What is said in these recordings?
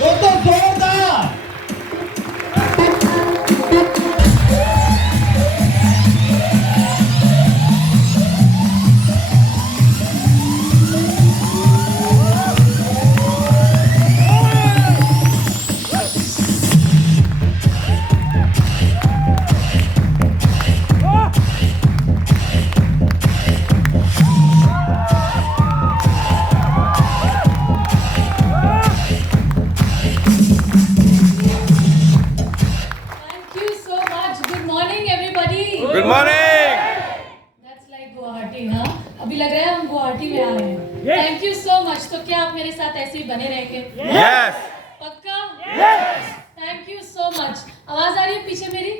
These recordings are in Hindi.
दोस्तों जोरदार। Good morning. That's like Guwahati, हाँ? अभी लग रहा है हम गुवाहाटी में आए हैं। Thank you so much. तो क्या आप मेरे साथ ऐसे ही बने रहेंगे? यस। पक्का? Yes. Thank you so much. आवाज आ रही है पीछे मेरी?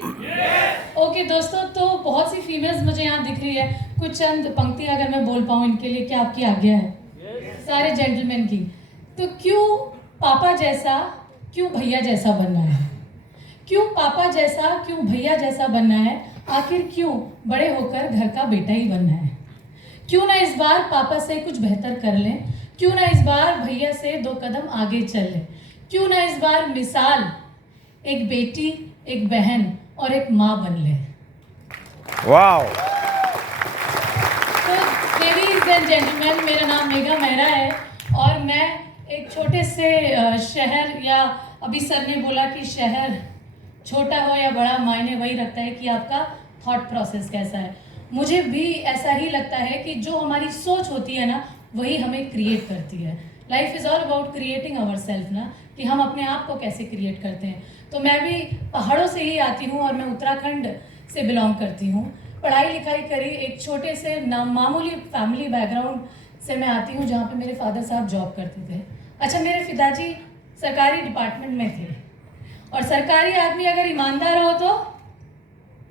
ओके दोस्तों, तो बहुत सी फीमेल्स मुझे यहाँ दिख रही है। कुछ चंद पंक्तियाँ अगर मैं बोल पाऊँ इनके लिए, क्या आपकी आज्ञा है? सारे जेंटलमैन की। तो क्यों पापा जैसा, क्यों भैया जैसा बनना है? क्यों पापा जैसा, क्यों भैया जैसा बनना है? आखिर क्यों बड़े होकर घर का बेटा ही बनना है? क्यों ना इस बार पापा से कुछ बेहतर कर लें? क्यों ना इस बार भैया से 2 कदम आगे चल लें? क्यों ना इस बार मिसाल एक बेटी, एक बहन और एक माँ बन ले? वाओ। तो लेडीज एंड जेंटलमैन, मेरा नाम मेघा मेहरा है और मैं एक छोटे से शहर, या अभी सर ने बोला कि शहर छोटा हो या बड़ा मायने वही रखता है कि आपका थॉट प्रोसेस कैसा है। मुझे भी ऐसा ही लगता है कि जो हमारी सोच होती है ना, वही हमें क्रिएट करती है। Life is all about creating our self ना, कि हम अपने आप को कैसे क्रिएट करते हैं। तो मैं भी पहाड़ों से ही आती हूँ और मैं उत्तराखंड से बिलोंग करती हूँ। पढ़ाई लिखाई करी, एक छोटे से मामूली फैमिली बैकग्राउंड से मैं आती हूँ, जहाँ पे मेरे फादर साहब जॉब करते थे। अच्छा, मेरे पिताजी सरकारी डिपार्टमेंट में थे, और सरकारी आदमी अगर ईमानदार हो तो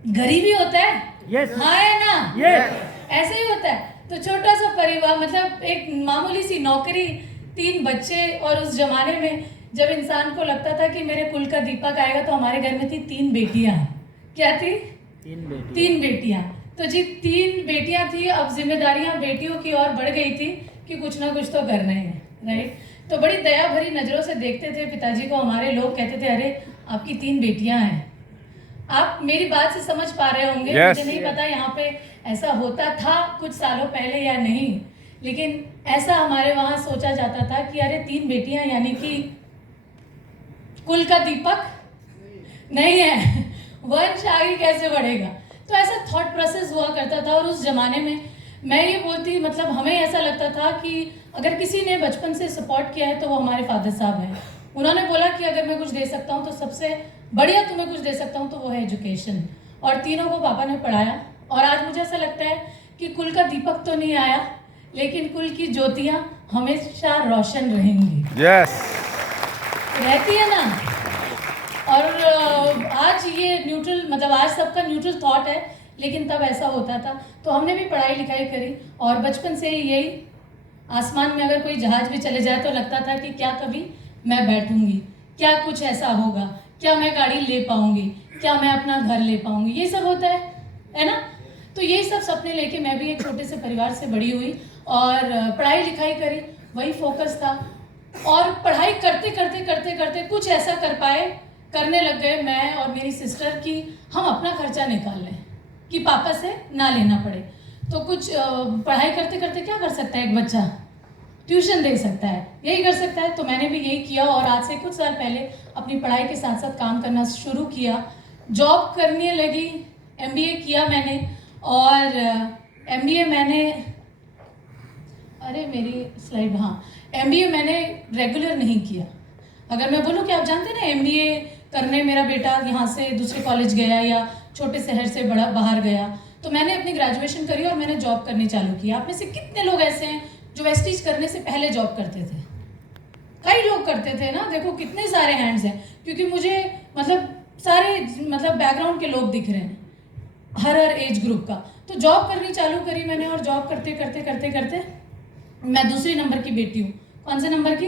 गरीबी होता है। Yes. हाँ है ना? Yes. ऐसे ही होता है। तो छोटा सा परिवार, मतलब एक मामूली सी नौकरी, 3 बच्चे, और उस जमाने में जब इंसान को लगता था कि मेरे कुल का दीपक आएगा, तो हमारे घर में थी 3 बेटियां। क्या थी? 3 बेटियां। तो जी 3 बेटियां थी। अब जिम्मेदारियां बेटियों की ओर बढ़ गई थी कि कुछ ना कुछ तो करना ही है, राइट? तो बड़ी दया भरी नज़रों से देखते थे पिताजी को हमारे लोग। कहते थे, अरे आपकी 3 बेटियां हैं। आप मेरी बात से समझ पा रहे होंगे। Yes. मुझे नहीं पता यहाँ पे ऐसा होता था कुछ सालों पहले या नहीं, लेकिन ऐसा हमारे वहाँ सोचा जाता था कि अरे 3 बेटियां यानी कि कुल का दीपक नहीं है, वंश आगे कैसे बढ़ेगा? तो ऐसा थॉट प्रोसेस हुआ करता था। और उस जमाने में मैं ये बोलती, मतलब हमें ऐसा लगता था कि अगर किसी ने बचपन से सपोर्ट किया है तो वो हमारे फादर साहब हैं। उन्होंने बोला कि अगर मैं कुछ दे सकता हूँ तो सबसे बढ़िया तुम्हें कुछ दे सकता हूँ तो वो है एजुकेशन। और तीनों को पापा ने पढ़ाया, और आज मुझे ऐसा लगता है कि कुल का दीपक तो नहीं आया, लेकिन कुल की ज्योतियाँ हमेशा रोशन रहेंगी। यस। रहती है ना? और आज ये न्यूट्रल, मतलब आज सबका न्यूट्रल थॉट है, लेकिन तब ऐसा होता था। तो हमने भी पढ़ाई लिखाई करी, और बचपन से ही यही, आसमान में अगर कोई जहाज भी चले जाए तो लगता था कि क्या कभी मैं बैठूंगी, क्या कुछ ऐसा होगा, क्या मैं गाड़ी ले पाऊंगी, क्या मैं अपना घर ले पाऊंगी, ये सब होता है ना? तो यही सब सपने लेके मैं भी एक छोटे से परिवार से बड़ी हुई और पढ़ाई लिखाई करी, वही फोकस था। और पढ़ाई करते करते करते करते कुछ ऐसा कर पाए, करने लग गए मैं और मेरी सिस्टर, कि हम अपना खर्चा निकाल लें, कि पापा से ना लेना पड़े। तो कुछ पढ़ाई करते करते क्या कर सकता है एक बच्चा? ट्यूशन दे सकता है, यही कर सकता है। तो मैंने भी यही किया, और आज से कुछ साल पहले अपनी पढ़ाई के साथ साथ काम करना शुरू किया, जॉब करने लगी, MBA किया मैंने। और MBA मैंने, अरे मेरी स्लाइड, हाँ, MBA मैंने रेगुलर नहीं किया। अगर मैं बोलूँ कि आप जानते हैं ना, MBA करने मेरा बेटा यहाँ से दूसरे कॉलेज गया या छोटे शहर से बड़ा बाहर गया, तो मैंने अपनी ग्रेजुएशन करी और मैंने जॉब करनी चालू किया। आप में से कितने लोग ऐसे हैं जो वेस्टीज करने से पहले जॉब करते थे? कई लोग करते थे ना, देखो कितने सारे हैंड्स हैं, क्योंकि मुझे मतलब सारे बैकग्राउंड के लोग दिख रहे हैं, हर एज ग्रुप का। तो जॉब करनी चालू करी मैंने, और जॉब करते करते करते करते मैं दूसरी नंबर की बेटी हूँ। कौन से नंबर की?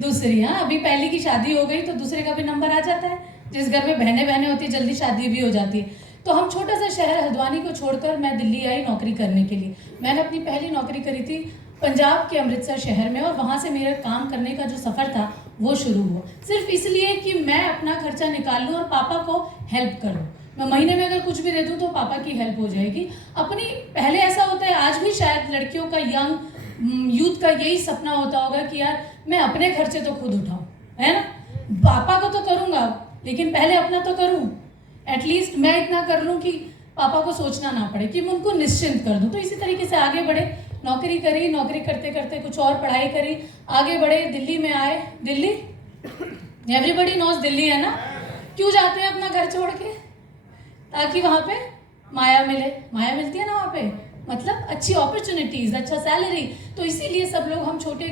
दूसरी। हाँ, अभी पहली की शादी हो गई तो दूसरे का भी नंबर आ जाता है। जिस घर में बहनें बहनें होती है जल्दी शादी भी हो जाती है। तो हम छोटा सा शहर हल्द्वानी को छोड़कर मैं दिल्ली आई नौकरी करने के लिए। मैंने अपनी पहली नौकरी करी थी पंजाब के अमृतसर शहर में, और वहाँ से मेरा काम करने का जो सफ़र था वो शुरू हुआ, सिर्फ इसलिए कि मैं अपना खर्चा निकाल लूँ और पापा को हेल्प करूँ। मैं महीने में अगर कुछ भी दे दूँ तो पापा की हेल्प हो जाएगी अपनी। पहले ऐसा होता है, आज भी शायद लड़कियों का, यंग यूथ का यही सपना होता होगा कि यार मैं अपने खर्चे तो खुद उठाऊँ, है ना। पापा को तो करूँगा लेकिन पहले अपना तो करूँ। एटलीस्ट मैं इतना कर लूँ कि पापा को सोचना ना पड़े, कि मैं उनको निश्चिंत कर दूँ। तो इसी तरीके से आगे बढ़े, नौकरी करी, नौकरी करते करते कुछ और पढ़ाई करी, आगे बढ़े, दिल्ली में आए। दिल्ली, एवरीबडी नोज दिल्ली, है ना। क्यों जाते हैं अपना घर छोड़ के? ताकि वहाँ पे माया मिले। माया मिलती है ना वहाँ पे, मतलब अच्छी अपॉर्चुनिटीज़, अच्छा सैलरी। तो इसीलिए सब लोग हम छोटे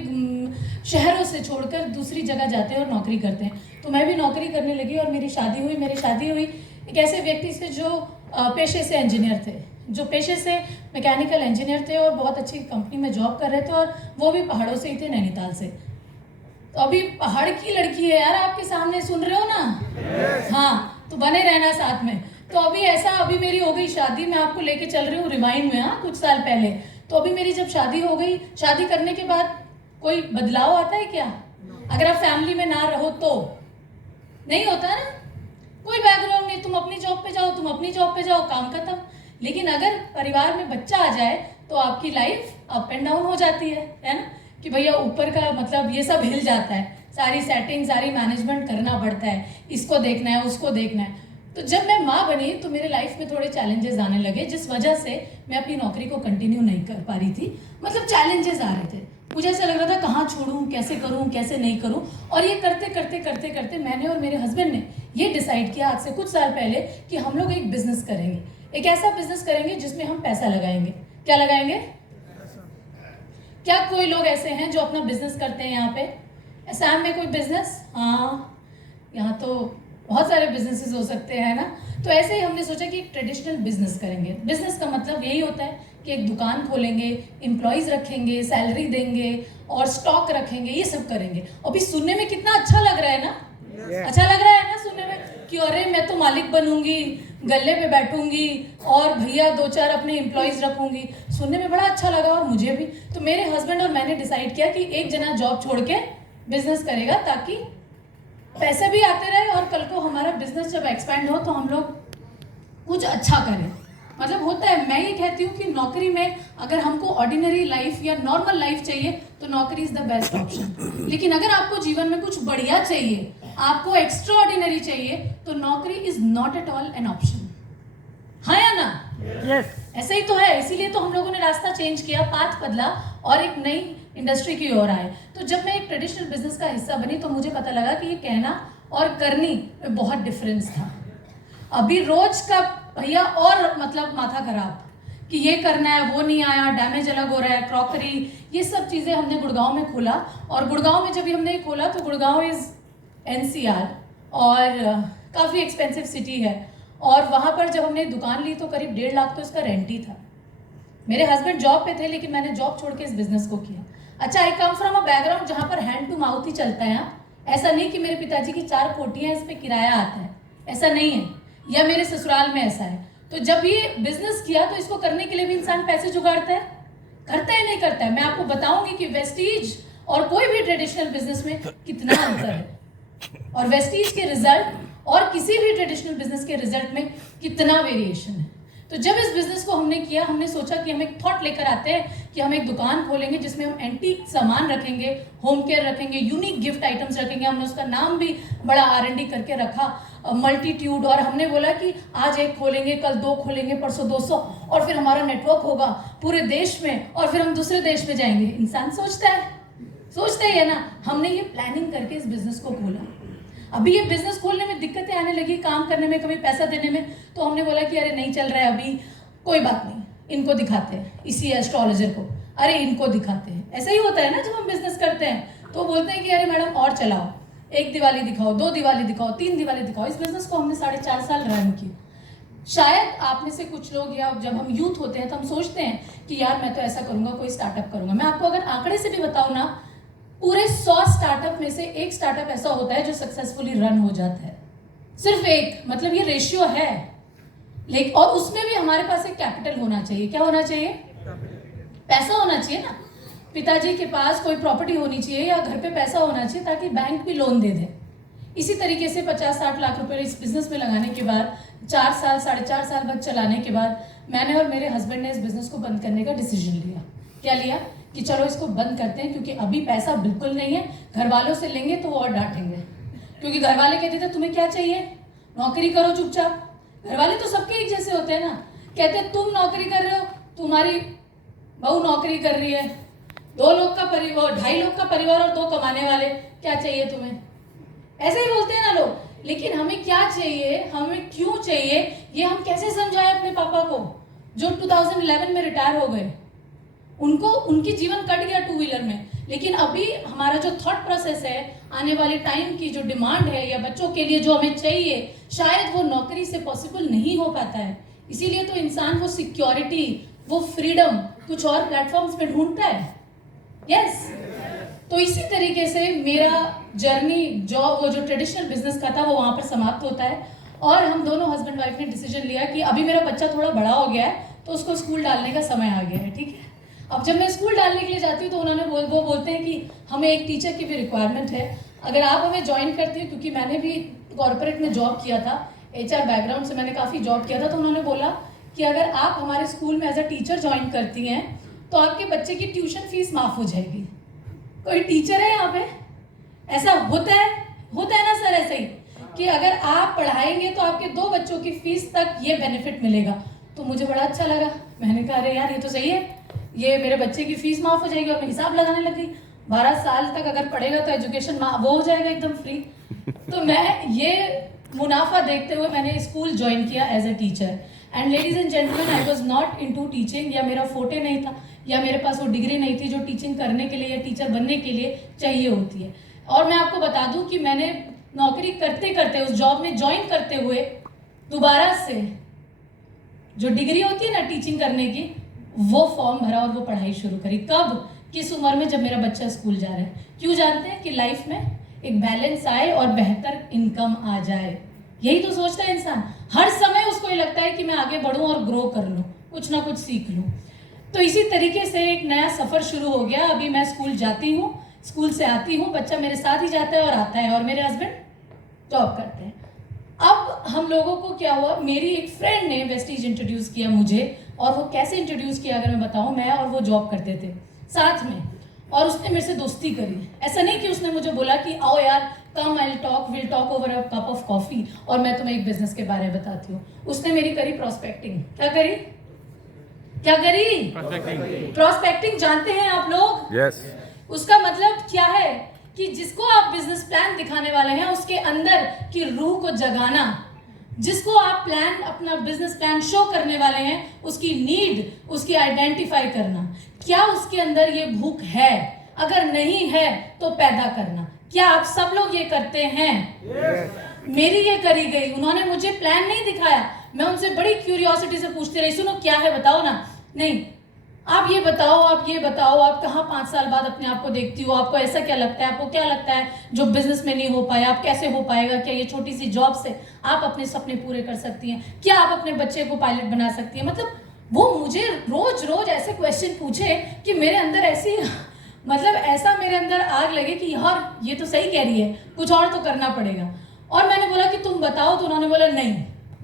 शहरों से छोड़कर दूसरी जगह जाते हैं और नौकरी करते हैं। तो मैं भी नौकरी करने लगी और मेरी शादी हुई। मेरी शादी हुई एक ऐसे व्यक्ति से जो पेशे से इंजीनियर थे, जो पेशे से मैकेनिकल इंजीनियर थे और बहुत अच्छी कंपनी में जॉब कर रहे थे, और वो भी पहाड़ों से ही थे, नैनीताल से। तो अभी पहाड़ की लड़की है यार, आपके सामने, सुन रहे हो ना? हाँ, तो बने रहना साथ में। तो अभी ऐसा, अभी मेरी हो गई शादी, मैं आपको लेके चल रही हूँ रिवाइंड में, हाँ, कुछ साल पहले। तो अभी मेरी जब शादी हो गई, शादी करने के बाद कोई बदलाव आता है क्या? अगर आप फैमिली में ना रहो तो नहीं होता ना, कोई बैकग्राउंड नहीं, तुम अपनी जॉब पे जाओ, तुम अपनी जॉब पे जाओ, काम खत्म। लेकिन अगर परिवार में बच्चा आ जाए तो आपकी लाइफ अप एंड डाउन हो जाती है ना, कि भैया ऊपर का मतलब ये सब हिल जाता है, सारी सेटिंग, सारी मैनेजमेंट करना पड़ता है, इसको देखना है, उसको देखना है। तो जब मैं माँ बनी तो मेरे लाइफ में थोड़े चैलेंजेस आने लगे, जिस वजह से मैं अपनी नौकरी को कंटिन्यू नहीं कर पा रही थी। मतलब चैलेंजेस आ रहे थे, मुझे ऐसा लग रहा था कहाँ छोड़ूं, कैसे करूं, कैसे नहीं करूं। और ये करते करते करते करते मैंने और मेरे हस्बैंड ने ये डिसाइड किया आज से कुछ साल पहले कि हम लोग एक बिजनेस करेंगे, एक ऐसा बिजनेस करेंगे जिसमें हम पैसा लगाएंगे। क्या लगाएंगे? क्या कोई लोग ऐसे हैं जो अपना बिजनेस करते हैं यहाँ पे? असम में कोई बिजनेस? हाँ, यहाँ तो बहुत सारे बिजनेसेस हो सकते हैं ना। तो ऐसे ही हमने सोचा कि एक ट्रेडिशनल बिजनेस करेंगे। बिजनेस का मतलब यही होता है कि एक दुकान खोलेंगे, एम्प्लॉयज़ रखेंगे, सैलरी देंगे और स्टॉक रखेंगे, ये सब करेंगे। अभी सुनने में कितना अच्छा लग रहा है ना? अच्छा लग रहा है ना सुनने में कि अरे मैं तो मालिक बनूंगी, गले पे बैठूंगी और भैया 2-4 अपने एम्प्लॉयज़ रखूंगी। सुनने में बड़ा अच्छा लगा और मुझे भी। तो मेरे हस्बैंड और मैंने डिसाइड किया कि एक जना जॉब छोड़ के बिजनेस करेगा, ताकि पैसे भी आते रहे और कल को हमारा बिजनेस जब एक्सपैंड हो तो हम लोग कुछ अच्छा करें। मतलब होता है, मैं ये कहती हूँ कि नौकरी में अगर हमको ऑर्डिनरी लाइफ या नॉर्मल लाइफ चाहिए तो नौकरी इज द बेस्ट ऑप्शन। लेकिन अगर आपको जीवन में कुछ बढ़िया चाहिए, आपको एक्स्ट्रा ऑर्डिनरी चाहिए, तो नौकरी is not at all an option. हाँ या ना? यस। ऐसे ही तो है। इसीलिए तो हम लोगों ने रास्ता चेंज किया, पाथ बदला और एक नई इंडस्ट्री की ओर आए। तो जब मैं एक ट्रेडिशनल बिजनेस का हिस्सा बनी तो मुझे पता लगा कि ये कहना और करनी में बहुत डिफरेंस था। अभी रोज का भैया और मतलब माथा खराब कि ये करना है, वो नहीं आया, डैमेज अलग हो रहा है, क्रॉकरी, ये सब चीज़ें हमने गुड़गांव में खोला। और गुड़गांव में जब हमने खोला तो गुड़गांव इज़ NCR और काफ़ी एक्सपेंसिव सिटी है। और वहाँ पर जब हमने दुकान ली तो करीब 1.5 लाख तो इसका रेंट ही था। मेरे हस्बैंड जॉब पे थे लेकिन मैंने जॉब छोड़ के इस बिज़नेस को किया। अच्छा, आई कम फ्रॉम अ बैकग्राउंड जहाँ पर हैंड टू माउथ ही चलता है। ऐसा नहीं कि मेरे पिताजी की 4 कोठियाँ इस पर किराया आता है, ऐसा नहीं है, या मेरे ससुराल में ऐसा है। तो जब ये बिजनेस किया तो इसको करने के लिए भी इंसान पैसे जुगाड़ता है, करता है नहीं करता है। मैं आपको बताऊंगी कि वेस्टीज और कोई भी ट्रेडिशनल बिजनेस में कितना अंतर है, और वेस्टीज के रिजल्ट और किसी भी ट्रेडिशनल बिजनेस के रिजल्ट में कितना वेरिएशन है। तो जब इस बिजनेस को हमने किया, हमने सोचा कि हम एक थॉट लेकर आते हैं कि हम एक दुकान खोलेंगे जिसमें हम एंटीक सामान रखेंगे, होम केयर रखेंगे, यूनिक गिफ्ट आइटम्स रखेंगे। हमने उसका नाम भी बड़ा R&D करके रखा, मल्टीट्यूड। और हमने बोला कि आज एक खोलेंगे, कल 2 खोलेंगे, परसों 200, और फिर हमारा नेटवर्क होगा पूरे देश में, और फिर हम दूसरे देश में जाएंगे। इंसान सोचता ही है ना। हमने ये प्लानिंग करके इस बिजनेस को खोला। अभी ये बिजनेस खोलने में दिक्कतें आने लगी, काम करने में, कभी पैसा देने में। तो हमने बोला कि अरे नहीं चल रहा है अभी, कोई बात नहीं, इनको दिखाते हैं, इसी एस्ट्रोलॉजर को, अरे इनको दिखाते हैं। ऐसा ही होता है ना जब हम बिजनेस करते हैं, तो बोलते हैं कि अरे मैडम और चलाओ, 1 दिवाली दिखाओ, 2 दिवाली दिखाओ, 3 दिवाली दिखाओ। इस बिजनेस को हमने 4.5 साल रन किया। शायद आप में से कुछ लोग, या जब हम यूथ होते हैं तो हम सोचते हैं कि यार मैं तो ऐसा करूंगा, कोई स्टार्टअप करूंगा। मैं आपको अगर आंकड़े से भी बताऊं ना, पूरे 100 स्टार्टअप में से 1 स्टार्टअप ऐसा होता है जो सक्सेसफुली रन हो जाता है, सिर्फ 1। मतलब ये रेशियो है। लेकिन और उसमें भी हमारे पास एक कैपिटल होना चाहिए। क्या होना चाहिए? पैसा होना चाहिए ना। पिताजी के पास कोई प्रॉपर्टी होनी चाहिए या घर पे पैसा होना चाहिए ताकि बैंक भी लोन दे दे। इसी तरीके से 50-60 लाख रुपए इस बिज़नेस में लगाने के बाद 4 साल 4.5 साल बाद चलाने के बाद मैंने और मेरे हस्बैंड ने इस बिज़नेस को बंद करने का डिसीजन लिया। क्या लिया कि चलो इसको बंद करते हैं, क्योंकि अभी पैसा बिल्कुल नहीं है। घर वालों से लेंगे तो वो और डांटेंगे, क्योंकि घर वाले कहते थे तुम्हें क्या चाहिए, नौकरी करो चुपचाप। घर वाले तो सबके एक जैसे होते हैं ना, कहते तुम नौकरी कर रहे हो, तुम्हारी बहू नौकरी कर रही है, 2 लोग का परिवार, 2.5 लोग का परिवार और 2 कमाने वाले, क्या चाहिए तुम्हें, ऐसे ही बोलते हैं ना लोग। लेकिन हमें क्या चाहिए, हमें क्यों चाहिए, ये हम कैसे समझाएं अपने पापा को जो 2011 में रिटायर हो गए। उनको उनकी जीवन कट गया 2 व्हीलर में, लेकिन अभी हमारा जो थॉट प्रोसेस है, आने वाले टाइम की जो डिमांड है या बच्चों के लिए जो हमें चाहिए, शायद वो नौकरी से पॉसिबल नहीं हो पाता है। इसीलिए तो इंसान वो सिक्योरिटी, वो फ्रीडम कुछ और प्लेटफॉर्म्स पे ढूंढता है। यस तो इसी तरीके से मेरा जर्नी वो जो ट्रेडिशनल बिजनेस का था वो वहाँ पर समाप्त होता है। और हम दोनों हस्बैंड वाइफ ने डिसीजन लिया कि अभी मेरा बच्चा थोड़ा बड़ा हो गया है तो उसको स्कूल डालने का समय आ गया है। ठीक है, अब जब मैं स्कूल डालने के लिए जाती हूँ तो उन्होंने वो बोलते हैं कि हमें एक टीचर की भी रिक्वायरमेंट है, अगर आप हमें ज्वाइन करती हो, क्योंकि मैंने भी कॉर्पोरेट में जॉब किया था, HR बैकग्राउंड से मैंने काफ़ी जॉब किया था, तो उन्होंने बोला कि अगर आप हमारे स्कूल में एज अ टीचर ज्वाइन करती हैं तो आपके बच्चे की ट्यूशन फीस माफ़ हो जाएगी। कोई टीचर है यहाँ पे, ऐसा होता है ना सर, ऐसे ही कि अगर आप पढ़ाएंगे तो आपके 2 बच्चों की फीस तक ये बेनिफिट मिलेगा। तो मुझे बड़ा अच्छा लगा, मैंने कहा अरे यार ये तो सही है, ये मेरे बच्चे की फीस माफ़ हो जाएगी। और मैं हिसाब लगाने लग गई, 12 साल तक अगर पढ़ेगा तो एजुकेशन वो हो जाएगा एकदम फ्री। तो मैं ये मुनाफा देखते हुए मैंने स्कूल ज्वाइन किया as a teacher. And ladies and gentleman, I was not into teaching, या मेरा फोटे नहीं था, या मेरे पास वो डिग्री नहीं थी जो टीचिंग करने के लिए या टीचर बनने के लिए चाहिए होती है। और मैं आपको बता दूं कि मैंने नौकरी करते करते, उस जॉब में ज्वाइन करते हुए, दोबारा से जो डिग्री होती है ना टीचिंग करने की, वो फॉर्म भरा और वो पढ़ाई शुरू करी। कब, किस उम्र में, जब मेरा बच्चा स्कूल जा रहा है। क्यों जानते हैं कि लाइफ में एक बैलेंस आए और बेहतर इनकम आ जाए, यही तो सोचता है इंसान। हर समय उसको ये लगता है कि मैं आगे बढ़ूं और ग्रो कर लूं, कुछ ना कुछ सीख लूं। तो इसी तरीके से एक नया सफ़र शुरू हो गया। अभी मैं स्कूल जाती हूँ, स्कूल से आती हूँ, बच्चा मेरे साथ ही जाता है और आता है, और मेरे हस्बैंड जॉब करते हैं। अब हम लोगों को क्या हुआ, मेरी एक फ्रेंड ने वेस्टीज इंट्रोड्यूस किया मुझे, और वो कैसे इंट्रोड्यूस किया अगर मैं बताऊँ, मैं और वो जॉब करते थे साथ में, और उसने मेरे से दोस्ती करी। ऐसा नहीं कि उसने मुझे बोला कि आओ यार come, I will talk over a cup of coffee और मैं तुम्हें एक बिजनेस के बारे में बताती हूँ। उसने मेरी करी प्रॉस्पेक्टिंग। क्या करी? प्रॉस्पेक्टिंग जानते हैं आप लोग? यस। उसका मतलब क्या है कि जिसको आप बिजनेस प्लान दिखाने वाले हैं उसके अंदर की रूह को जगाना, जिसको आप प्लान, अपना बिजनेस प्लान शो करने वाले हैं, उसकी नीड, उसकी आइडेंटिफाई करना, क्या उसके अंदर ये भूख है, अगर नहीं है तो पैदा करना। क्या आप सब लोग ये करते हैं? मेरी ये करी गई। उन्होंने मुझे प्लान नहीं दिखाया, मैं उनसे बड़ी क्यूरियोसिटी से पूछती रही, सुनो क्या है बताओ ना। नहीं, आप ये बताओ, आप कहाँ 5 साल बाद अपने आप को देखती हो, आपको ऐसा क्या लगता है, आपको क्या लगता है जो बिजनेस में नहीं हो पाया, आप कैसे हो पाएगा, क्या ये छोटी सी जॉब से आप अपने सपने पूरे कर सकती हैं, क्या आप अपने बच्चे को पायलट बना सकती हैं। मतलब वो मुझे रोज ऐसे क्वेश्चन पूछे कि मेरे अंदर ऐसी मतलब ऐसा मेरे अंदर आग लगे कि यार ये तो सही कह रही है, कुछ और तो करना पड़ेगा। और मैंने बोला कि तुम बताओ, तो उन्होंने बोला नहीं,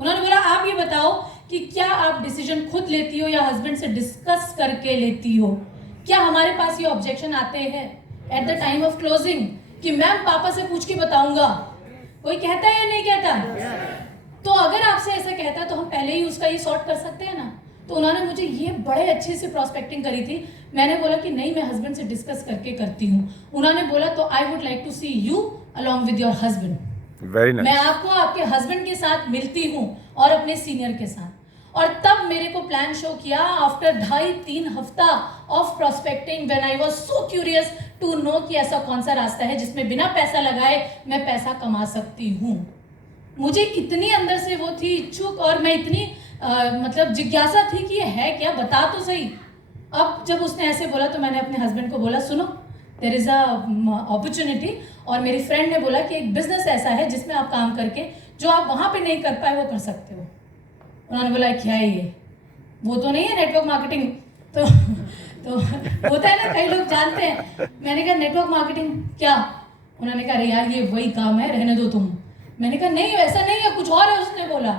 उन्होंने बोला आप ये बताओ कि क्या आप डिसीजन खुद लेती हो या हस्बैंड से डिस्कस करके लेती हो। क्या हमारे पास ये ऑब्जेक्शन आते हैं at the time of closing कि मैम पापा से पूछ के बताऊंगा, कोई कहता है या नहीं कहता? तो अगर आपसे ऐसा कहता है तो हम पहले ही उसका ये सॉर्ट कर सकते हैं ना। तो उन्होंने मुझे ये बड़े अच्छे से प्रॉस्पेक्टिंग करी थी। मैंने बोला कि नहीं, मैं हस्बैंड से डिस्कस करके करती हूँ। उन्होंने बोला तो I would like to see you along with your husband. Very nice. मैं आपको आपके हस्बैंड के साथ मिलती हूँ और अपने सीनियर के साथ। और तब मेरे को प्लान शो किया आफ्टर 2.5-3 हफ्ता of prospecting, when I was so curious to know कि ऐसा कौन सा रास्ता है जिसमें बिना पैसा लगाए मैं पैसा कमा सकती हूँ। मुझे इतनी अंदर से वो थी इच्छुक, और मैं इतनी मतलब जिज्ञासा थी कि ये है क्या, बता तो सही। अब जब उसने ऐसे बोला तो मैंने अपने हस्बैंड को बोला, सुनो देयर इज अ अपॉर्चुनिटी, और मेरी फ्रेंड ने बोला कि एक बिजनेस ऐसा है जिसमें आप काम करके जो आप वहाँ पे नहीं कर पाए वो कर सकते हो। उन्होंने बोला क्या है ये, वो तो नहीं है नेटवर्क मार्केटिंग। तो होता है ना, कई लोग जानते हैं। मैंने कहा नेटवर्क मार्केटिंग क्या? उन्होंने कहा अरे यार ये वही काम है, रहने दो तुम। मैंने कहा नहीं वैसा नहीं है, कुछ और है। उसने बोला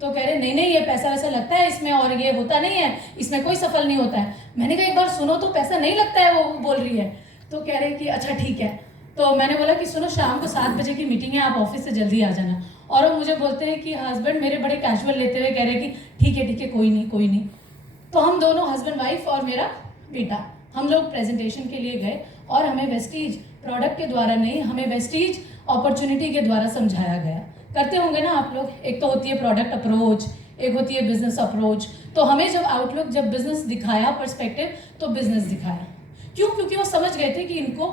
तो कह रहे नहीं नहीं ये पैसा वैसा लगता है इसमें, और ये होता नहीं है, इसमें कोई सफल नहीं होता है। मैंने कहा एक बार सुनो तो, पैसा नहीं लगता है वो बोल रही है। तो कह रहे कि अच्छा ठीक है। तो मैंने बोला कि सुनो शाम को 7 बजे की मीटिंग है, आप ऑफिस से जल्दी आ जाना। और वो मुझे बोलते हैं कि हस्बैंड मेरे बड़े कैजुअल लेते हुए कह रहे कि ठीक है कोई नहीं कोई नहीं। तो हम दोनों हस्बैंड वाइफ और मेरा बेटा, हम लोग प्रेजेंटेशन के लिए गए और हमें वेस्टीज प्रोडक्ट के द्वारा नहीं, हमें वेस्टीज अपॉर्चुनिटी के द्वारा समझाया गया। करते होंगे ना आप लोग, एक तो होती है प्रोडक्ट अप्रोच, एक होती है बिजनेस अप्रोच। तो हमें जब आउटलुक, जब बिजनेस दिखाया पर्सपेक्टिव, तो बिजनेस दिखाया। क्यों? क्योंकि वो समझ गए थे कि इनको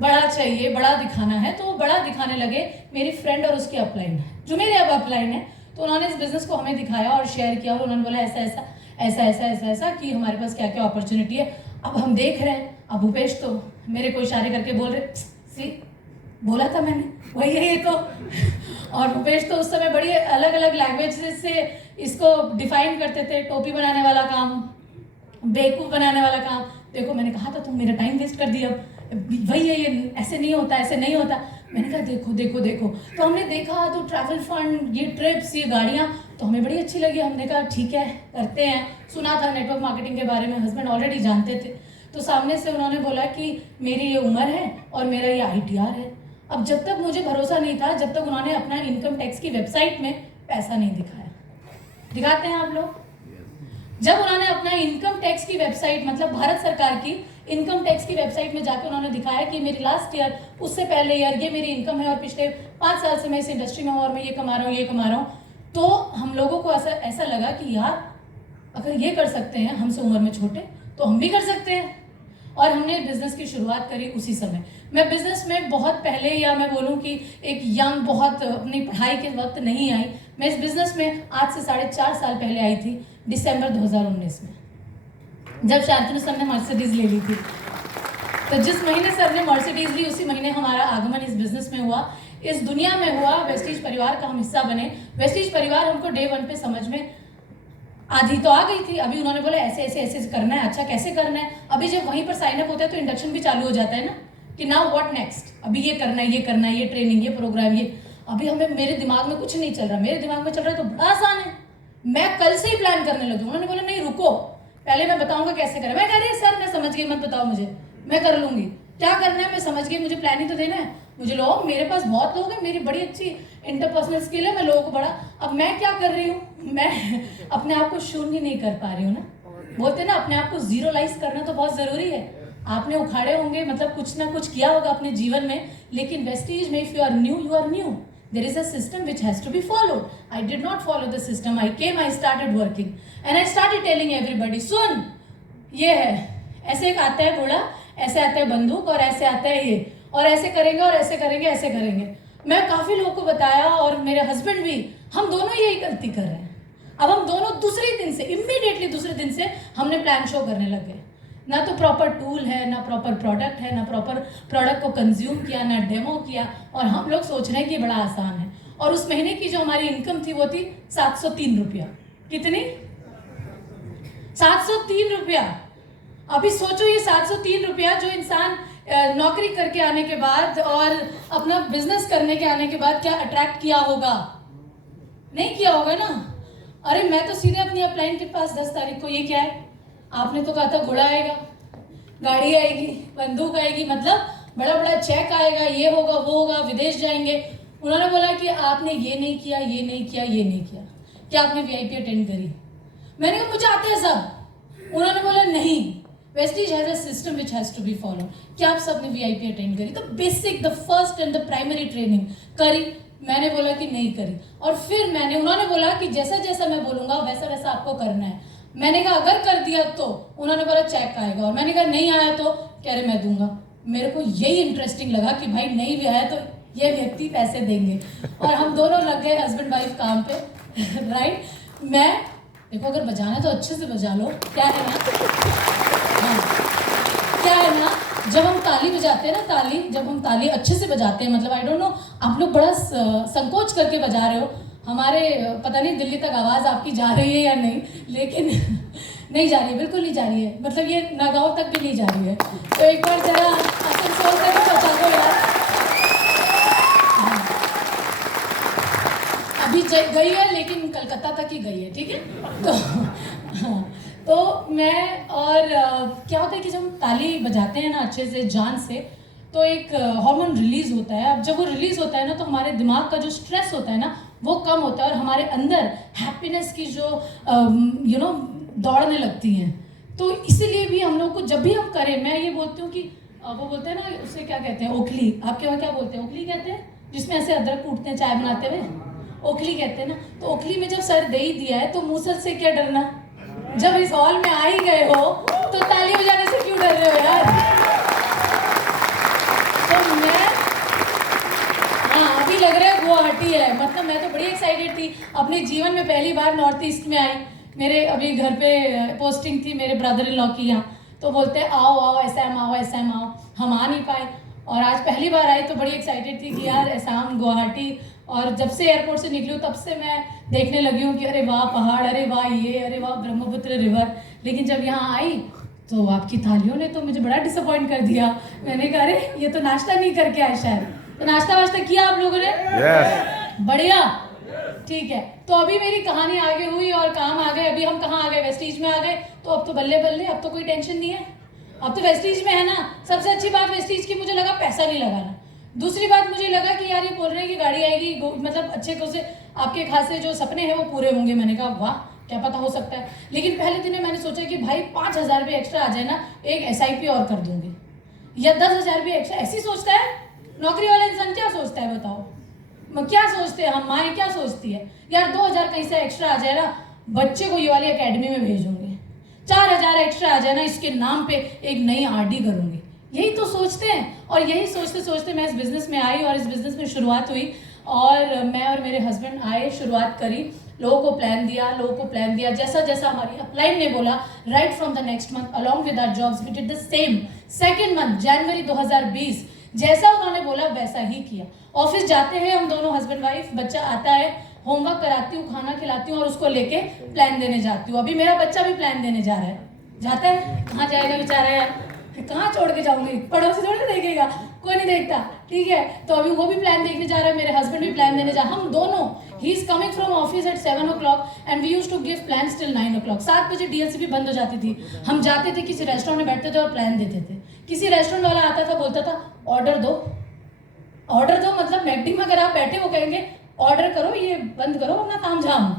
बड़ा चाहिए, बड़ा दिखाना है। तो वो बड़ा दिखाने लगे। मेरी फ्रेंड और उसकी अपलाइन है, जो मेरे अब अपलाइन है, तो उन्होंने इस बिजनेस को हमें दिखाया और शेयर किया। और उन्होंने बोला ऐसा ऐसा ऐसा ऐसा ऐसा ऐसा कि हमारे पास क्या क्या अपॉर्चुनिटी है। अब हम देख रहे हैं। अब भूपेश तो मेरे को इशारे करके बोल रहे सी बोला था मैंने, वही है ये तो। और भूपेश तो उस समय बड़ी अलग अलग लैंग्वेज से इसको डिफाइन करते थे। टोपी बनाने वाला काम, बेवकूफ़ बनाने वाला काम। देखो मैंने कहा था तुम मेरा टाइम वेस्ट कर दिया, वही है ये, ऐसे नहीं होता, ऐसे नहीं होता। मैंने कहा देखो देखो देखो। तो हमने देखा तो ट्रैवल फंड, ये ट्रिप्स, ये गाड़ियाँ तो हमें बड़ी अच्छी लगी। हमने कहा ठीक है करते हैं। सुना था नेटवर्क मार्केटिंग के बारे में, हस्बैंड ऑलरेडी जानते थे। तो सामने से उन्होंने बोला कि मेरी ये उम्र है और मेरा ये ITR है। अब जब तक मुझे भरोसा नहीं था, जब तक उन्होंने अपना इनकम टैक्स की वेबसाइट में पैसा नहीं दिखाया। दिखाते हैं आप लोग। जब उन्होंने अपना इनकम टैक्स की वेबसाइट, मतलब भारत सरकार की इनकम टैक्स की वेबसाइट में जाकर उन्होंने दिखाया कि मेरी लास्ट ईयर, उससे पहले ईयर, ये मेरी इनकम है और पिछले 5 साल से मैं इस इंडस्ट्री में हूँ और मैं ये कमा रहा हूँ, ये कमा रहा हूँ। तो हम लोगों को ऐसा लगा कि यार अगर ये कर सकते हैं हमसे उम्र में छोटे, तो हम भी कर सकते हैं। और हमने बिजनेस की शुरुआत करी उसी समय। मैं बिजनेस में बहुत पहले, या मैं बोलूँ कि एक यंग, बहुत अपनी पढ़ाई के वक्त नहीं आई। मैं इस बिजनेस में आज से 4.5 साल पहले आई थी, दिसंबर 2019 में, जब शांतनु सर ने मर्सिडीज ले ली थी। तो जिस महीने सर ने मर्सिडीज ली, उसी महीने हमारा आगमन इस बिजनेस में हुआ, इस दुनिया में हुआ। वेस्टीज परिवार का हम हिस्सा बने। वेस्टीज परिवार हमको डे 1 पे समझ में आधी तो आ गई थी। अभी उन्होंने बोला ऐसे ऐसे ऐसे करना है। अच्छा कैसे करना है? अभी जब वहीं पर साइन अप होता है तो इंडक्शन भी चालू हो जाता है ना, कि नाउ व्हाट नेक्स्ट, अभी ये करना है, ये करना है, ये ट्रेनिंग, ये प्रोग्राम, ये। अभी हमें, मेरे दिमाग में कुछ नहीं चल रहा। मेरे दिमाग में चल रहा है तो बड़ा आसान है, मैं कल से ही प्लान करने लगी। उन्होंने बोला नहीं रुको, पहले मैं बताऊंगा कैसे करें। मैं कह रही सर मैं समझ गई, मत बताओ मुझे, मैं कर लूंगी। क्या करना है मैं समझ गई, मुझे प्लान ही तो देना है। मुझे लोग, मेरे पास बहुत लोग हैं, मेरी बड़ी अच्छी इंटरपर्सनल स्किल है, मैं लोगों को बड़ा। अब मैं क्या कर रही हूँ, मैं अपने आप को शून्य नहीं कर पा रही हूँ ना। बोलते ना अपने आप को जीरोलाइज करना तो बहुत ज़रूरी है। आपने उखाड़े होंगे, मतलब कुछ ना कुछ किया होगा अपने जीवन में, लेकिन वेस्टीज में if you are new, you are new. There is a system which has to be followed. I did not follow the system. I came, I started working, and I started telling everybody, सुन, ये है, ऐसे एक आता है घोड़ा, ऐसे आता है बंदूक, और ऐसे आता है ये, और ऐसे करेंगे और ऐसे करेंगे, ऐसे करेंगे। मैं काफ़ी लोगों को बताया, और मेरे हस्बैंड भी, हम दोनों यही गलती कर रहे हैं। अब हम दोनों दूसरे दिन से, इमीडिएटली दूसरे दिन से हमने प्लान शो करने लग गए। ना तो प्रॉपर टूल है, ना प्रॉपर प्रोडक्ट है, ना प्रॉपर प्रोडक्ट को कंज्यूम किया, ना डेमो किया, और हम लोग सोच रहे हैं कि बड़ा आसान है। और उस महीने की जो हमारी इनकम थी वो थी 703 रुपया। कितनी? 703 रुपया। अभी सोचो ये 703 रुपया जो इंसान नौकरी करके आने के बाद और अपना बिजनेस करने के आने के बाद क्या अट्रैक्ट किया होगा? नहीं किया होगा ना। अरे मैं तो सीधे अपनी अपलाइन के पास 10 तारीख को, ये क्या है? आपने तो कहा था घोड़ा आएगा, गाड़ी आएगी, बंदूक आएगी, मतलब बड़ा बड़ा चेक आएगा, ये होगा, वो होगा, विदेश जाएंगे। उन्होंने बोला कि आपने ये नहीं किया, ये नहीं किया, ये नहीं किया। क्या आपने VIP अटेंड करी? मैंने कहा मुझे आते हैं सब। उन्होंने बोला नहीं, Vestige has a system which has to be follow. क्या आप सबने VIP अटेंड करी? तो basic, the first and the primary training करी। मैंने बोला कि नहीं करी। और फिर उन्होंने बोला कि जैसा जैसा मैं बोलूँगा वैसा वैसा आपको करना है। मैंने कहा अगर कर दिया तो? उन्होंने बोला चेक आएगा। और मैंने कहा नहीं आया तो? कह रहे मैं दूंगा। मेरे को यही इंटरेस्टिंग लगा कि भाई नहीं भी आया तो ये व्यक्ति पैसे देंगे। और हम दोनों लग गए हस्बैंड वाइफ काम पे। राइट। मैं देखो, अगर बजाना तो अच्छे से बजा लो। क्या है ना, हाँ, क्या है ना, जब हम ताली बजाते हैं ना, जब हम ताली अच्छे से बजाते हैं, मतलब आई डोंट नो आप लोग बड़ा संकोच करके बजा रहे हो। हमारे पता नहीं दिल्ली तक आवाज़ आपकी जा रही है या नहीं, लेकिन नहीं जा रही है, बिल्कुल नहीं जा रही है, मतलब ये नागांव तक भी नहीं जा रही है। तो एक बार जरा आसनसोल तक भी पहुँचा दो यार। हाँ। अभी गई है लेकिन कलकत्ता तक ही गई है, ठीक है। तो हाँ, तो मैं और क्या होता है कि जब हम ताली बजाते हैं ना अच्छे से जान से, तो एक हार्मोन रिलीज होता है। अब जब वो रिलीज होता है ना, तो हमारे दिमाग का जो स्ट्रेस होता है ना वो कम होता है और हमारे अंदर हैप्पीनेस की जो दौड़ने लगती हैं। तो इसीलिए भी हम लोग को जब भी हम करें, मैं ये बोलती हूँ कि वो बोलते हैं ना, उसे क्या कहते हैं, ओखली। आपके वहाँ क्या बोलते हैं? ओखली कहते हैं, जिसमें ऐसे अदरक कूटते हैं चाय बनाते हुए, ओखली कहते हैं ना। तो ओखली में जब सर दे ही दिया है तो मुँह से क्या डरना। जब इस हॉल में आ ही गए हो तो ताली बजाने से क्यों डर रहे हो यार। तो मैं अभी लग रहा है गुवाहाटी है, मतलब मैं तो बड़ी एक्साइटेड थी। अपने जीवन में पहली बार नॉर्थ ईस्ट में आई। मेरे अभी घर पे पोस्टिंग थी मेरे ब्रदर इन लॉ की यहाँ, तो बोलते हैं आओ आओ असम आओ असम आओ। हम आ नहीं पाए और आज पहली बार आई तो बड़ी एक्साइटेड थी कि यार असम गुवाहाटी। और जब से एयरपोर्ट से निकली हूँ तब से मैं देखने लगी हूँ कि अरे वाह पहाड़, अरे वाह ये, अरे वाह ब्रह्मपुत्र रिवर। लेकिन जब यहाँ आई तो आपकी थालियों ने तो मुझे बड़ा डिसअपॉइंट कर दिया। मैंने कहा अरे ये तो नाश्ता नहीं करके आए शायद। तो नाश्ता वाश्ता किया आप लोगों ने? Yes. बढ़िया, ठीक है। तो अभी मेरी कहानी आगे हुई और काम आ गए। अभी हम कहाँ आ गए? वेस्टीज में आ गए। तो अब तो बल्ले बल्ले, अब तो कोई टेंशन नहीं है। अब तो वेस्टीज में है ना। सबसे अच्छी बात वेस्टीज की मुझे लगा पैसा नहीं लगाना। दूसरी बात मुझे लगा कि यार ये बोल रहे हैं कि गाड़ी आएगी, मतलब अच्छे से आपके खासे जो सपने हैं वो पूरे होंगे। मैंने कहा वाह क्या पता हो सकता है। लेकिन पहले दिन में मैंने सोचा कि भाई 5,000 रुपये एक्स्ट्रा आ जाए ना, एक SIP और कर दूंगी, या 10,000 रुपये एक्स्ट्रा। ऐसी सोचता है नौकरी वाला इंसान, क्या सोचता है बताओ? क्या सोचते हैं हम माएँ, क्या सोचती है यार 2,000 कहीं से एक्स्ट्रा आ जाए ना, बच्चे को ये वाली एकेडमी में भेजूंगी, 4,000 एक्स्ट्रा आ जाए ना, इसके नाम पे एक नई RD करूंगी। यही तो सोचते हैं। और यही सोचते सोचते मैं इस बिज़नेस में आई और इस बिज़नेस में शुरुआत हुई। और मैं और मेरे हस्बैंड आए, शुरुआत करी, लोगों को प्लान दिया जैसा जैसा हमारी अपलाइन ने बोला। Right from the next month along with our jobs we did the same. Second month जनवरी 2020 जैसा उन्होंने बोला वैसा ही किया। ऑफिस जाते हैं हम दोनों हस्बैंड वाइफ, बच्चा आता है, होमवर्क कराती हूँ, खाना खिलाती हूँ और उसको लेके प्लान देने जाती हूँ। अभी मेरा बच्चा भी प्लान देने जा रहा है। जाता है, कहाँ जाएगा बेचारा यार, कहाँ छोड़ के जाऊंगी, पड़ोसी थोड़ी देखेगा, कोई नहीं देखता, ठीक है। तो अभी वो भी प्लान देखने जा रहा है, मेरे हस्बैंड भी प्लान देने जा, हम दोनों। He is coming from office at 7 o'clock and we use to give plan till 9 o'clock। 7 बजे DLCP बंद हो जाती थी। हम जाते थे किसी रेस्टोरेंट में बैठते थे और प्लान देते थे। किसी रेस्टोरेंट वाला आता था, बोलता था ऑर्डर दो, मतलब मैकडी में अगर आप बैठे वो कहेंगे ऑर्डर करो, ये बंद करो अपना ताम झाम।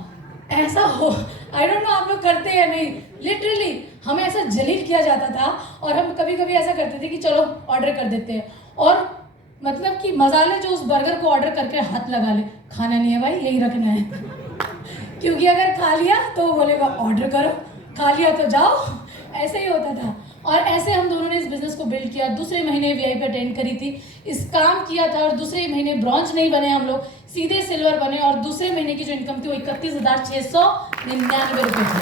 ऐसा हो, आई डोंट नो आप लोग करते हैं नहीं, लिटरली हमें ऐसा जलील किया जाता था। और हम कभी कभी ऐसा करते थे कि चलो ऑर्डर कर देते हैं, और मतलब कि मसाले जो उस बर्गर को ऑर्डर करके हाथ लगा ले, खाना नहीं है भाई यही रखना है क्योंकि अगर खा लिया तो वो बोलेगा ऑर्डर करो, खा लिया तो जाओ। ऐसे ही होता था। और ऐसे हम दोनों ने इस बिज़नेस को बिल्ड किया। दूसरे महीने VIP अटेंड करी थी, इस काम किया था, और दूसरे महीने ब्रॉन्ज नहीं बने हम लोग, सीधे सिल्वर बने। और दूसरे महीने की जो इनकम थी वो 31,699 रुपये थी।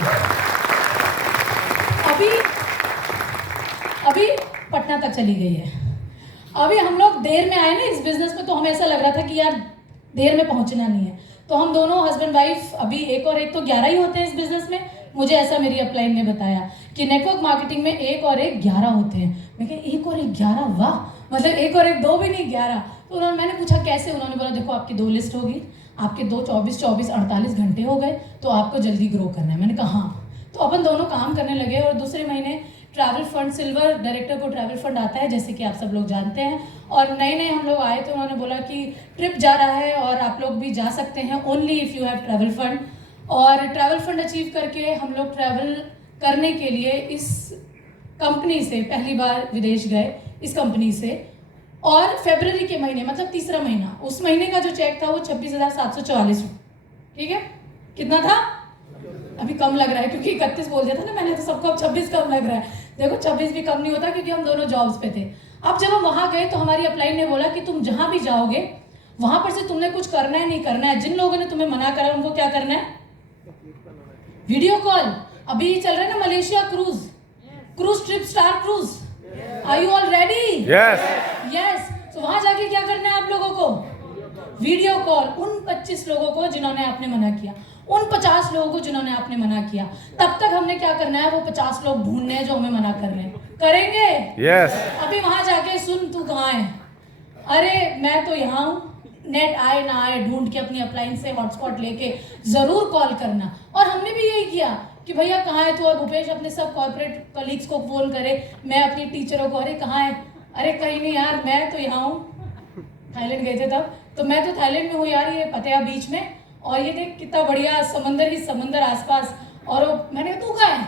अभी पटना तक चली गई है। अभी हम लोग देर में आए ना इस बिज़नेस में, तो हमें ऐसा लग रहा था कि यार देर में पहुंचना नहीं है। तो हम दोनों हस्बैंड वाइफ अभी एक और एक तो 11 ही होते हैं इस बिज़नेस में। मुझे ऐसा मेरी अपलाइन ने बताया कि नेटवर्क मार्केटिंग में 1 और 1 11 होते हैं। मैं कहा 1 और 1 11, वाह, मतलब 1 और 1 2 भी नहीं 11। तो मैंने पूछा कैसे? उन्होंने बोला देखो आपकी 2 लिस्ट होगी, आपके 2 24 24 48 घंटे हो गए, तो आपको जल्दी ग्रो करना है। मैंने कहा हाँ। तो अपन दोनों काम करने लगे। और दूसरे महीने ट्रैवल फंड, सिल्वर डायरेक्टर को ट्रैवल फंड आता है जैसे कि आप सब लोग जानते हैं। और नए हम लोग आए तो उन्होंने बोला कि ट्रिप जा रहा है और आप लोग भी जा सकते हैं, only if you have travel fund. और ट्रैवल फंड अचीव करके हम लोग ट्रैवल करने के लिए इस कंपनी से पहली बार विदेश गए, इस कंपनी से। और फरवरी के महीने, मतलब तीसरा महीना, उस महीने का जो चेक था वो 26,744, ठीक है। कितना था? अभी कम लग रहा है क्योंकि 31 बोल दिया था ना मैंने, तो सबको अब 26 कम लग रहा है। देखो 26 भी कम नहीं होता क्योंकि हम दोनों जॉब्स पे थे। अब जब हम वहाँ गए तो हमारी अपलाइन ने बोला कि तुम जहाँ भी जाओगे वहाँ पर से तुमने कुछ करना है, नहीं करना है। जिन लोगों ने तुम्हें मना करा उनको क्या करना है? Video call. अभी चल रहा है ना Malaysia cruise trip, star cruise. Are you all ready? Yes. तो वहाँ जाके क्या करना है आप लोगों को? Video call. उन 25 लोगों को जिन्होंने आपने मना किया, उन 50 लोगों को जिन्होंने आपने मना किया। तब तक हमने क्या करना है, वो 50 लोग ढूंढने हैं जो हमें मना कर रहे हैं। करेंगे? Yes. अभी वहां जाके सुन, तू कहाँ है? अरे मैं तो यहाँ हूँ। नेट आए ना आए, ढूंढ के अपनी अप्लायंस से हॉटस्पॉट लेके जरूर कॉल करना। और हमने भी यही किया कि भैया कहाँ है तू, और भूपेश अपने सब कॉर्पोरेट कलीग्स को फोन करे, मैं अपनी टीचरों को, अरे कहाँ है? अरे कहीं नहीं यार, मैं तो यहाँ हूँ। थाईलैंड गए थे तब, तो मैं तो थाईलैंड में हूँ यार, ये पतेया बीच में, और ये देख कितना बढ़िया समंदर ही समंदर आसपास। और मैंने कहा तू कहाँ है?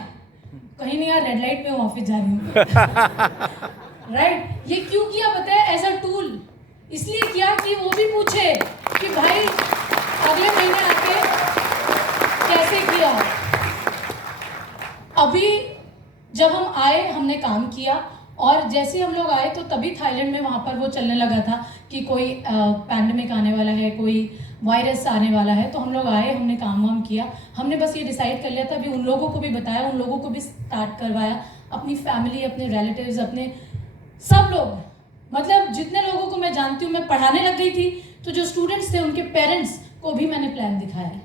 कहीं नहीं यार, रेड लाइट में हूँ, ऑफिस जा रही हूँ। राइट? ये क्यों किया पता है? As a tool. इसलिए किया कि वो भी पूछे कि भाई अगले महीने आके कैसे किया। अभी जब हम आए, हमने काम किया, और जैसे हम लोग आए तो तभी थाईलैंड में वहाँ पर वो चलने लगा था कि कोई पैंडेमिक आने वाला है, कोई वायरस आने वाला है। तो हम लोग आए, हमने काम वाम किया, हमने बस ये डिसाइड कर लिया था, अभी उन लोगों को भी बताया, उन लोगों को भी स्टार्ट करवाया, अपनी फैमिली, अपने रिलेटिव्स, अपने सब लोग, मतलब जितने लोगों को मैं जानती हूँ। मैं पढ़ाने लग गई थी, तो जो स्टूडेंट्स थे उनके पेरेंट्स को भी मैंने प्लान दिखाया है।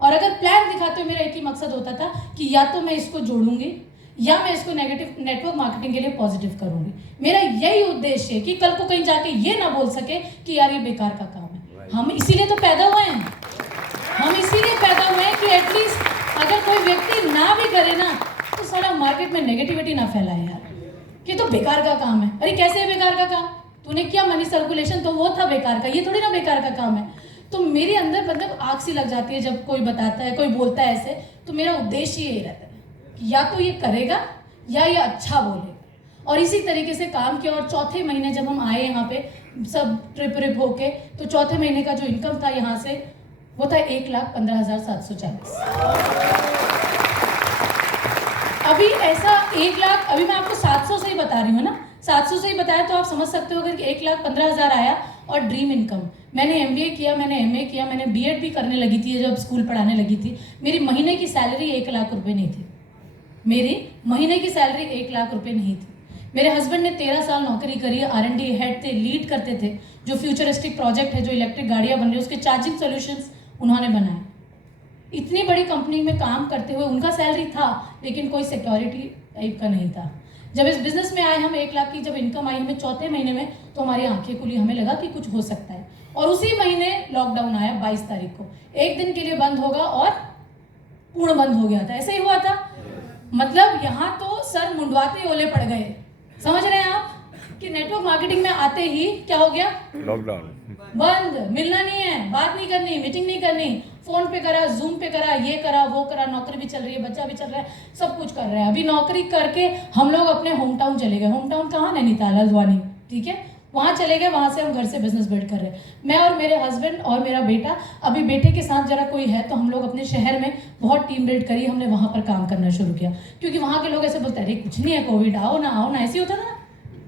और अगर प्लान दिखाते हुए मेरा एक ही मकसद होता था कि या तो मैं इसको जोड़ूंगी या मैं इसको नेगेटिव नेटवर्क मार्केटिंग के लिए पॉजिटिव करूंगी। मेरा यही उद्देश्य है कि कल को कहीं जाके ये ना बोल सके कि यार ये बेकार का काम है। हम इसीलिए तो पैदा हुए हैं, हम इसीलिए पैदा हुए हैं कि एटलीस्ट अगर कोई व्यक्ति ना भी करे ना, तो सारा मार्केट में नेगेटिविटी ना फैलाए यार कि तो बेकार का काम है। अरे कैसे है बेकार का काम? तूने किया मनी सर्कुलेशन, तो वो था बेकार का, ये थोड़ी ना बेकार का काम है। तो मेरे अंदर मतलब आग सी लग जाती है जब कोई बताता है, कोई बोलता है ऐसे। तो मेरा उद्देश्य यही रहता है कि या तो ये करेगा या ये अच्छा बोलेगा। और इसी तरीके से काम किया। और चौथे महीने जब हम आए यहाँ पे सब ट्रिप होके, तो चौथे महीने का जो इनकम था यहाँ से, वो था 1,15,740। अभी ऐसा 1 लाख, अभी मैं आपको 700 से ही बता रही हूँ ना, 700 से ही बताया, तो आप समझ सकते हो अगर 1,15,000 आया। और ड्रीम इनकम, मैंने MBA किया, मैंने MA किया, मैंने BEd भी करने लगी थी जब स्कूल पढ़ाने लगी थी। मेरी महीने की सैलरी 1 लाख रुपए नहीं थी। मेरी महीने की सैलरी 1 लाख रुपए नहीं थी। मेरे हस्बैंड ने 13 साल नौकरी करी, R&D हेड थे, लीड करते थे। जो फ्यूचरिस्टिक प्रोजेक्ट है, जो इलेक्ट्रिक गाड़ियाँ बन रही है, उसके चार्जिंग सोल्यूशंस उन्होंने बनाए। इतनी बड़ी कंपनी में काम करते हुए उनका सैलरी था, लेकिन कोई सिक्योरिटी टाइप का नहीं था। जब इस बिजनेस में आए हम, 1 लाख की जब इनकम आई हमें चौथे महीने में, तो हमारी आंखें खुली, हमें लगा कि कुछ हो सकता है। और उसी महीने लॉकडाउन आया 22 तारीख को। एक दिन के लिए बंद होगा और पूर्ण बंद हो गया था। ऐसे ही हुआ था। मतलब यहाँ तो सर मुंडवाते ओले पड़ गए। समझ रहे हैं आप कि नेटवर्क मार्केटिंग में आते ही क्या हो गया? लॉकडाउन बंद। मिलना नहीं है, बात नहीं करनी, मीटिंग नहीं करनी, फोन पे करा, जूम पे करा, ये करा, वो करा। नौकरी भी चल रही है, बच्चा भी चल रहा है, सब कुछ कर रहे हैं। अभी नौकरी करके हम लोग अपने होम टाउन चले गए। होम टाउन कहाँ? नैनीताल, हल्द्वानी, ठीक है, वहाँ चले गए। वहाँ से हम घर से बिजनेस बिल्ड कर रहे हैं। मैं और मेरे हस्बैंड और मेरा बेटा। अभी बेटे के साथ जरा कोई है, तो हम लोग अपने शहर में बहुत टीम बिल्ड करी, हमने वहाँ पर काम करना शुरू किया। क्योंकि वहाँ के लोग ऐसे बोलते हैं, अरे कुछ नहीं है, कोविड, आओ ना, ऐसे ही होता ना।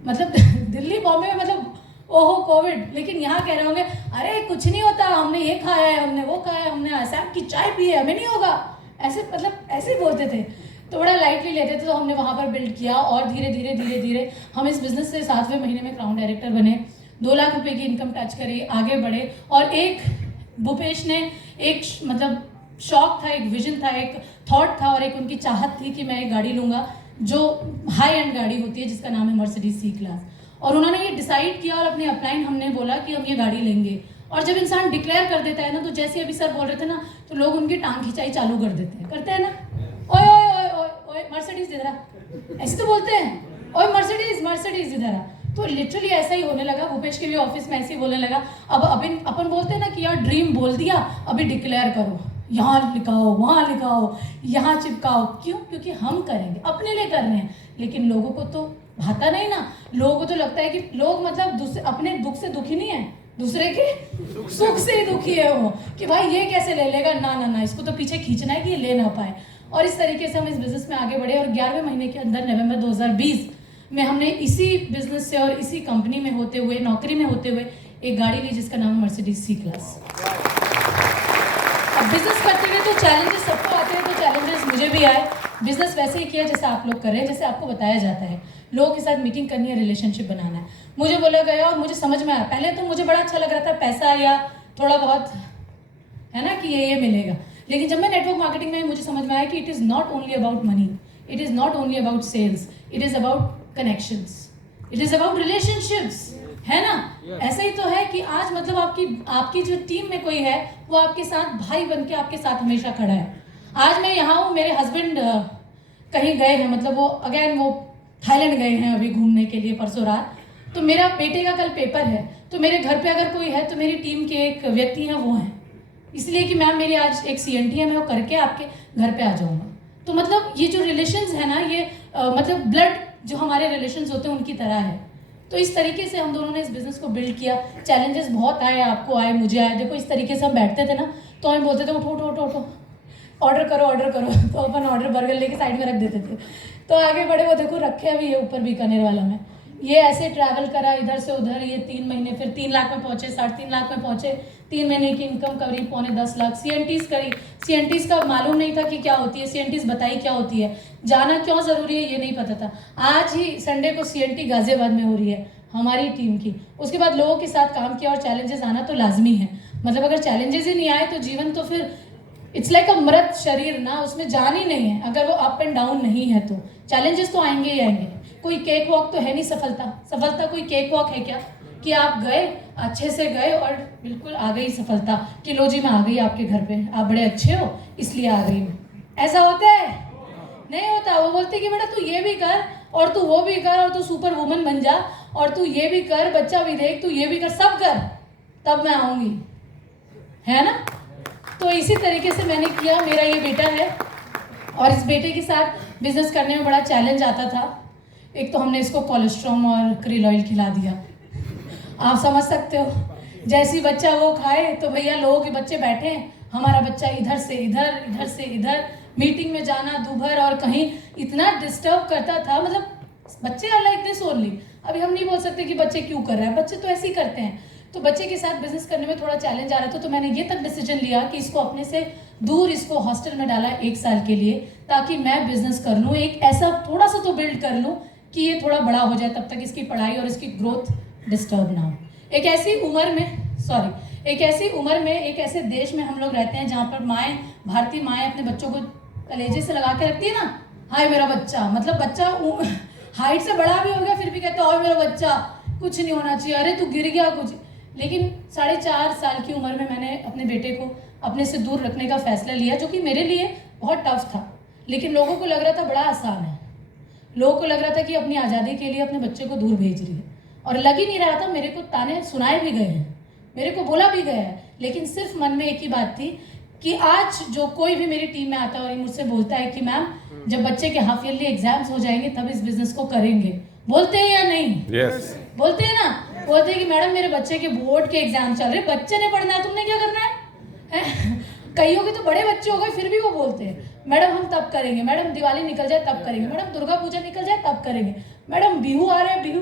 मतलब दिल्ली बॉम्बे में मतलब ओहो कोविड, लेकिन यहाँ कह रहे होंगे अरे कुछ नहीं होता, हमने ये खाया है, हमने वो खाया है, हमने असम की चाय पी है, हमें नहीं होगा। ऐसे मतलब ऐसे ही बोलते थे, तो बड़ा लाइटली लेते थे। तो हमने वहाँ पर बिल्ड किया, और धीरे धीरे हम इस बिजनेस से 7वें महीने में क्राउन डायरेक्टर बने, 2 लाख रुपए की इनकम टच करी, आगे बढ़े। और एक भूपेश ने एक मतलब शौक था, एक विजन था, एक थॉट था, और एक उनकी चाहत थी कि मैं एक गाड़ी लूँगा जो हाई एंड गाड़ी होती है, जिसका नाम है मर्सिडीज C-क्लास। और उन्होंने ये डिसाइड किया, और अपने अपलाइन हमने बोला कि हम ये गाड़ी लेंगे। और जब इंसान डिक्लेयर कर देता है ना, तो जैसे अभी सर बोल रहे थे ना, तो लोग उनकी टांग खिंचाई चालू कर देते हैं, करते हैं ना, ओए ओए ओए ओए ओए मर्सिडीज इधर आ, ऐसे तो बोलते हैं, ओए मर्सिडीज इधर आ। तो लिटरली ऐसा ही होने लगा। भूपेश के भी ऑफिस में ऐसे ही बोलने लगा। अब अपन बोलते हैं ना कि यार ड्रीम बोल दिया, अभी डिक्लेयर करो, यहाँ लिखाओ, वहाँ लिखाओ, यहाँ चिपकाओ। क्यों? क्योंकि हम करेंगे, अपने लिए कर रहे हैं। लेकिन लोगों को तो भाता नहीं ना। लोगों को तो लगता है कि लोग मतलब अपने दुख से दुखी नहीं है, दूसरे के सुख से ही दुखी है वो, कि भाई ये कैसे ले लेगा, ना, इसको तो पीछे खींचना है कि ये ले ना पाए। और इस तरीके से हम इस बिजनेस में आगे बढ़े। और 11वें महीने के अंदर नवंबर 2020 में हमने इसी बिजनेस से और इसी कंपनी में होते हुए, नौकरी में होते हुए, एक गाड़ी ली जिसका नाम है मर्सिडीज C-क्लास। अब बिजनेस करते हुए तो चैलेंजेस सबको आते हैं, तो चैलेंजेस मुझे भी आए। बिजनेस वैसे ही किया जैसे आप लोग कर रहे हैं, जैसे आपको बताया जाता है। लोगों के साथ मीटिंग करनी है, रिलेशनशिप बनाना है। मुझे बोला गया और मुझे समझ में आया। पहले तो मुझे बड़ा अच्छा लग रहा था, पैसा या थोड़ा बहुत है ना कि ये मिलेगा। लेकिन जब मैं नेटवर्क मार्केटिंग में मुझे समझ में आया कि it is not only about money, it is not only about sales, it is about connections, it is about relationships, है ना? ऐसा ही तो है कि आज मतलब आपकी जो टीम में कोई है वो आपके साथ भाई बन के आपके साथ हमेशा खड़ा है। आज मैं यहाँ हूँ, मेरे हस्बैंड कहीं गए हैं, मतलब वो थाईलैंड गए हैं अभी घूमने के लिए परसों रात। तो मेरा बेटे का कल पेपर है, तो मेरे घर पे अगर कोई है तो मेरी टीम के एक व्यक्ति हैं, वो हैं, इसलिए कि मैम मेरी आज एक CNT है, मैं वो करके आपके घर पे आ जाऊँगा। तो मतलब ये जो रिलेशंस है ना, ये मतलब ब्लड जो हमारे रिलेशंस होते हैं उनकी तरह है। तो इस तरीके से हम दोनों ने इस बिज़नेस को बिल्ड किया। चैलेंजेस बहुत आए, आपको आए, मुझे आए। देखो इस तरीके से हम बैठते थे ना, तो हम बोलते थे उठो उठो उठो उठो, ऑर्डर करो तो अपन ऑर्डर बर्गर लेके साइड में रख देते थे। तो आगे बढ़े, वो देखो रखे अभी है ऊपर बीकानेर वाला में। ये ऐसे ट्रैवल करा इधर से उधर, ये 3 महीने, फिर 3 लाख में पहुंचे, 3.5 लाख में पहुंचे, 3 महीने की इनकम करी 9.25 लाख। CNTs करी, CNTs का मालूम नहीं था कि क्या होती है, CNTs बताई क्या होती है, जाना क्यों ज़रूरी है ये नहीं पता था। आज ही संडे को CNT गाजियाबाद में हो रही है हमारी टीम की। उसके बाद लोगों के साथ काम किया, और चैलेंजेस आना तो लाजमी है। मतलब अगर चैलेंजेस ही नहीं आए तो जीवन तो फिर इट्स लाइक अ मृत शरीर ना, उसमें जान ही नहीं है। अगर वो अप एंड डाउन नहीं है तो चैलेंजेस तो आएंगे ही आएंगे। कोई केक वॉक तो है नहीं सफलता कोई केक वॉक है क्या कि आप गए, अच्छे से गए और बिल्कुल आ गई सफलता कि लो जी मैं आ गई आपके घर पे, आप बड़े अच्छे हो इसलिए आ गई मैं। ऐसा होता है? नहीं होता। वो बोलते कि बेटा तू ये भी कर और तू वो भी कर और तू सुपर वुमन बन जा और तू ये भी कर, बच्चा भी देख, तू ये भी कर, सब कर, तब मैं आऊँगी, है ना? तो इसी तरीके से मैंने किया। मेरा ये बेटा है और इस बेटे के साथ बिजनेस करने में बड़ा चैलेंज आता था। एक तो हमने इसको कोलेस्ट्रॉल और क्रिल ऑयल खिला दिया, आप समझ सकते हो। जैसी बच्चा वो खाए तो भैया लोगों के बच्चे बैठे हैं, हमारा बच्चा इधर से इधर, इधर से इधर, मीटिंग में जाना दूभर, और कहीं इतना डिस्टर्ब करता था। मतलब बच्चे आर लाइक दिस ओनली। अभी हम नहीं बोल सकते कि बच्चे क्यों कर रहे हैं, बच्चे तो ऐसे ही करते हैं। तो बच्चे के साथ बिजनेस करने में थोड़ा चैलेंज आ रहा था, तो मैंने ये तक डिसीजन लिया कि इसको अपने से दूर, इसको हॉस्टल में डाला 1 साल के लिए, ताकि मैं बिजनेस कर लूँ, एक ऐसा थोड़ा सा तो बिल्ड कर लूँ कि ये थोड़ा बड़ा हो जाए, तब तक इसकी पढ़ाई और इसकी ग्रोथ डिस्टर्ब ना हो। एक ऐसी उम्र में एक ऐसे देश में हम लोग रहते हैं जहाँ पर माएँ, भारतीय माएँ अपने बच्चों को कलेजे से लगा के रखती है ना, हाय मेरा बच्चा। मतलब बच्चा हाइट से बड़ा भी हो गया फिर भी कहते हो मेरा बच्चा, कुछ नहीं होना चाहिए, अरे तू गिर गया कुछ। लेकिन 4.5 साल की उम्र में मैंने अपने बेटे को अपने से दूर रखने का फैसला लिया, जो कि मेरे लिए बहुत टफ था, लेकिन लोगों को लग रहा था बड़ा आसान है। लोगों को लग रहा था कि अपनी आज़ादी के लिए अपने बच्चे को दूर भेज रही है, और लग ही नहीं रहा था। मेरे को ताने सुनाए भी गए हैं, मेरे को बोला भी गया है, लेकिन सिर्फ मन में एक ही बात थी कि आज जो कोई भी मेरी टीम में आता है और ये मुझसे बोलता है कि मैम जब बच्चे के हाफ ईयरली एग्जाम्स हो जाएंगे तब इस बिजनेस को करेंगे, बोलते हैं या नहीं? Yes. बोलते हैं ना, बोलते हैं कि मैडम मेरे बच्चे के बोर्ड के एग्जाम चल रहे, बच्चे ने पढ़ना है, तुमने क्या करना है? कईयों के तो बड़े बच्चे हो गए फिर भी वो बोलते हैं मैडम हम तब करेंगे, मैडम दिवाली निकल जाए तब करेंगे, मैडम दुर्गा पूजा निकल जाए तब करेंगे, मैडम बिहू आ रहे हैं बिहू